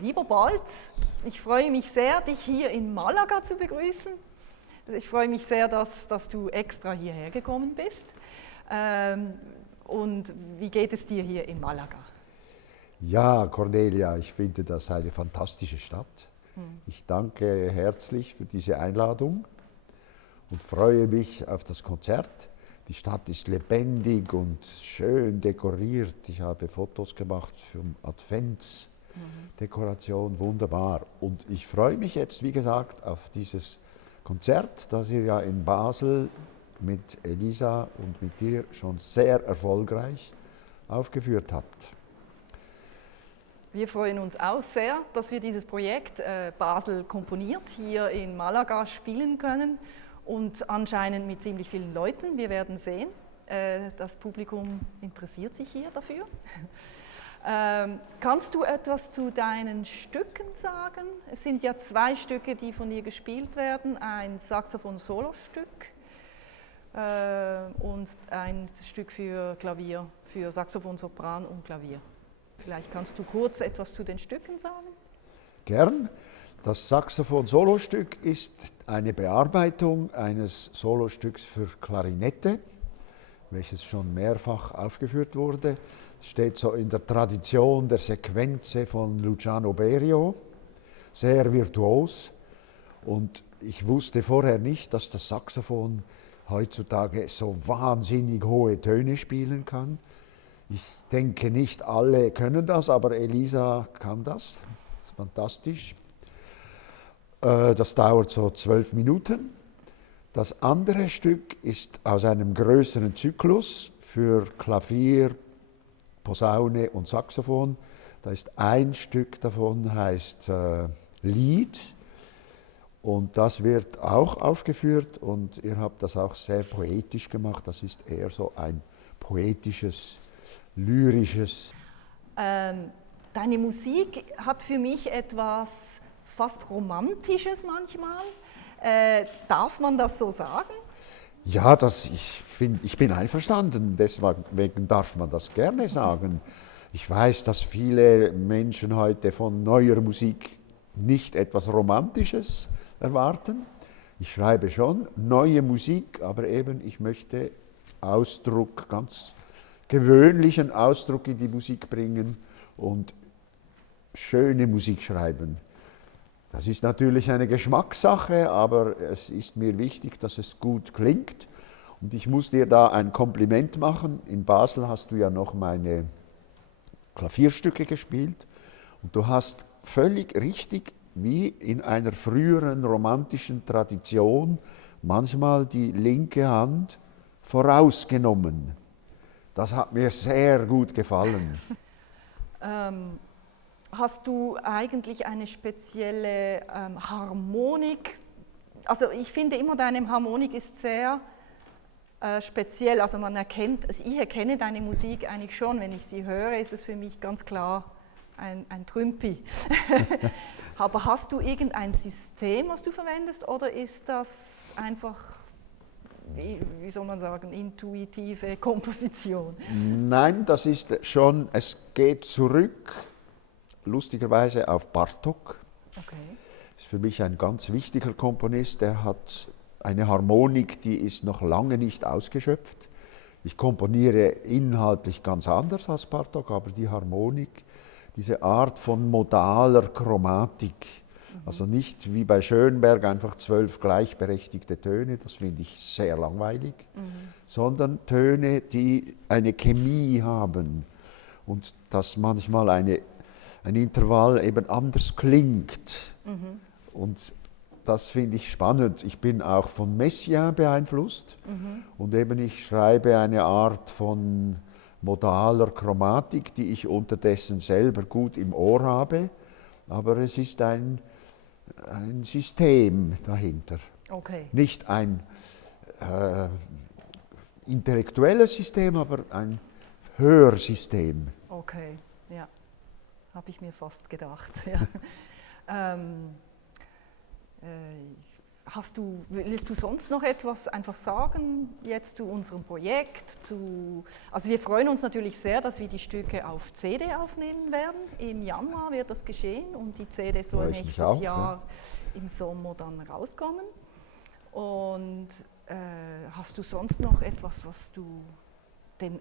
Lieber Balz, ich freue mich sehr, dich hier in Malaga zu begrüßen. Ich freue mich sehr, dass du extra hierher gekommen bist. Und wie geht es dir hier in Malaga? Ja, Cornelia, ich finde das eine fantastische Stadt. Ich danke herzlich für diese Einladung und freue mich auf das Konzert. Die Stadt ist lebendig und schön dekoriert. Ich habe Fotos gemacht für Adventsdekoration, wunderbar. Und ich freue mich jetzt, wie gesagt, auf dieses Konzert, das ihr ja in Basel mit Elisa und mit dir schon sehr erfolgreich aufgeführt habt. Wir freuen uns auch sehr, dass wir dieses Projekt Basel komponiert hier in Malaga spielen können und anscheinend mit ziemlich vielen Leuten. Wir werden sehen. Das Publikum interessiert sich hier dafür. Kannst du etwas zu deinen Stücken sagen? Es sind ja 2 Stücke, die von dir gespielt werden, ein Saxophon-Solostück und ein Stück für Klavier, für Saxophon, Sopran und Klavier. Vielleicht kannst du kurz etwas zu den Stücken sagen? Gern. Das Saxophon-Solostück ist eine Bearbeitung eines Solostücks für Klarinette, welches schon mehrfach aufgeführt wurde. Es steht so in der Tradition der Sequenze von Luciano Berio, sehr virtuos. Und ich wusste vorher nicht, dass das Saxophon heutzutage so wahnsinnig hohe Töne spielen kann. Ich denke, nicht alle können das, aber Elisa kann das. Das ist fantastisch. Das dauert so 12 Minuten. Das andere Stück ist aus einem größeren Zyklus für Klavier, Posaune und Saxophon. Da ist ein Stück davon, heißt Lied. Und das wird auch aufgeführt und ihr habt das auch sehr poetisch gemacht. Das ist eher so ein poetisches, lyrisches. Deine Musik hat für mich etwas fast Romantisches manchmal. Darf man das so sagen? Ja, ich bin einverstanden, deswegen darf man das gerne sagen. Ich weiß, dass viele Menschen heute von neuer Musik nicht etwas Romantisches erwarten. Ich schreibe schon neue Musik, aber eben ich möchte Ausdruck, ganz gewöhnlichen Ausdruck in die Musik bringen und schöne Musik schreiben. Das ist natürlich eine Geschmackssache, aber es ist mir wichtig, dass es gut klingt. Und ich muss dir da ein Kompliment machen. In Basel hast du ja noch meine Klavierstücke gespielt und du hast völlig richtig, wie in einer früheren romantischen Tradition, manchmal die linke Hand vorausgenommen. Das hat mir sehr gut gefallen. Hast du eigentlich eine spezielle Harmonik? Also ich finde immer, deine Harmonik ist sehr speziell. Also ich erkenne deine Musik eigentlich schon, wenn ich sie höre, ist es für mich ganz klar ein Trümpi. Aber hast du irgendein System, was du verwendest, oder ist das einfach, wie soll man sagen, intuitive Komposition? Nein, das ist schon, es geht zurück, lustigerweise auf Bartók. Okay. Ist für mich ein ganz wichtiger Komponist. Der hat eine Harmonik, die ist noch lange nicht ausgeschöpft. Ich komponiere inhaltlich ganz anders als Bartók, aber die Harmonik, diese Art von modaler Chromatik, also nicht wie bei Schönberg einfach 12 gleichberechtigte Töne, das finde ich sehr langweilig, sondern Töne, die eine Chemie haben und dass manchmal ein Intervall eben anders klingt. Und das finde ich spannend. Ich bin auch von Messiaen beeinflusst und eben ich schreibe eine Art von modaler Chromatik, die ich unterdessen selber gut im Ohr habe, aber es ist ein System dahinter. Okay. Nicht ein intellektuelles System, aber ein Hörsystem. Okay, ja, habe ich mir fast gedacht. Ja. Willst du sonst noch etwas einfach sagen jetzt zu unserem Projekt? Also wir freuen uns natürlich sehr, dass wir die Stücke auf CD aufnehmen werden. Im Januar wird das geschehen und die CD soll nächstes Jahr im Sommer dann rauskommen. Und hast du sonst noch etwas, was du den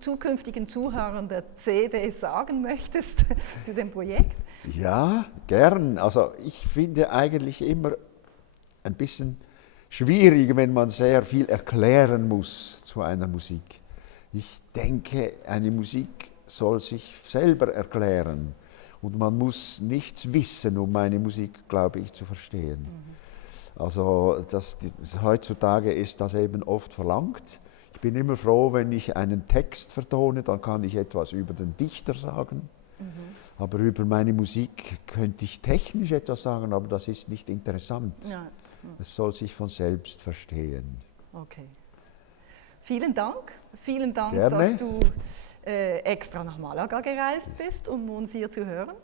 zukünftigen Zuhörern der CD sagen möchtest zu dem Projekt? Ja, gern. Also ich finde eigentlich immer ein bisschen schwierig, wenn man sehr viel erklären muss zu einer Musik. Ich denke, eine Musik soll sich selber erklären und man muss nichts wissen, um eine Musik, glaube ich, zu verstehen. Also heutzutage ist das eben oft verlangt. Ich bin immer froh, wenn ich einen Text vertone, dann kann ich etwas über den Dichter sagen. Aber über meine Musik könnte ich technisch etwas sagen, aber das ist nicht interessant. Ja. Es soll sich von selbst verstehen. Okay. Vielen Dank, Gerne. Dass du extra nach Malaga gereist bist, um uns hier zu hören.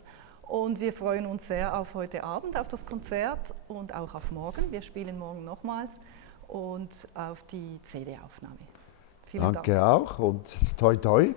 Und wir freuen uns sehr auf heute Abend, auf das Konzert und auch auf morgen. Wir spielen morgen nochmals und auf die CD-Aufnahme. Danke auch und toi toi.